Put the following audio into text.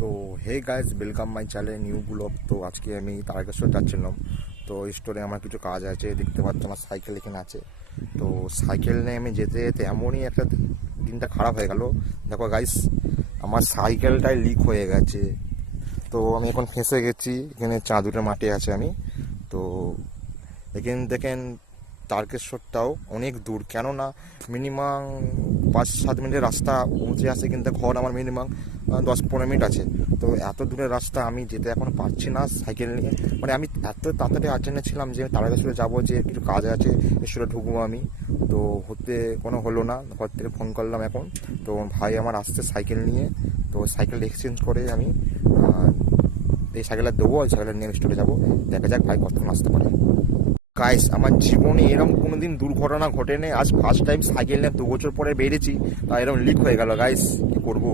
তো hey guys, welcome my channel new blog. তো আজকে আমি তারকেশ্বর যাচ্ছিলাম। তো স্টোরে আমার কিছু কাজ আছে, দেখতে পাচ্ছ আমার সাইকেল এখানে আছে। তো সাইকেল নিয়ে আমি যেতে যেতে এমনই একটা দিনটা খারাপ হয়ে গেল। দেখো গাইস, আমার সাইকেলটাই লিক হয়ে গেছে। তো আমি এখন ফেঁসে গেছি, এখানে চাঁদুটের মাঠে আছে আমি। তো এখানে দেখেন তারকেশ্বরটাও অনেক দূর, কেননা মিনিমাম 5-7 মিনিটের রাস্তা পৌঁছে আসে, কিন্তু ঘর আমার মিনিমাম 10-15 মিনিট আছে। তো এত দূরের রাস্তা আমি যেতে এখন পারছি না সাইকেল নিয়ে। মানে আমি এত তাড়াতাড়ি আর্জেন্টে ছিলাম যে তারকেশ্বরে যাবো, যে কিছু কাজ আছে ঈশ্বরে ঢুকবো আমি। তো হতে কোনো হলো না, ঘর থেকে ফোন করলাম এখন। তো ভাই আমার আসছে সাইকেল নিয়ে। তো সাইকেল এক্সচেঞ্জ করে আমি এই সাইকেলটা দেবো, ওই সাইকেলের নিয়ে স্টোরে যাবো। দেখা যাক ভাই কতক্ষণ আসতে পারে। গাইস, আমার জীবনে এরকম কোনোদিন দুর্ঘটনা ঘটেনি। আজ ফার্স্ট টাইম সাইকেল নিয়ে 2 বছর পরে বেরিয়েছি, তা এরকম লিক হয়ে গেল। গাইস, কি করবো?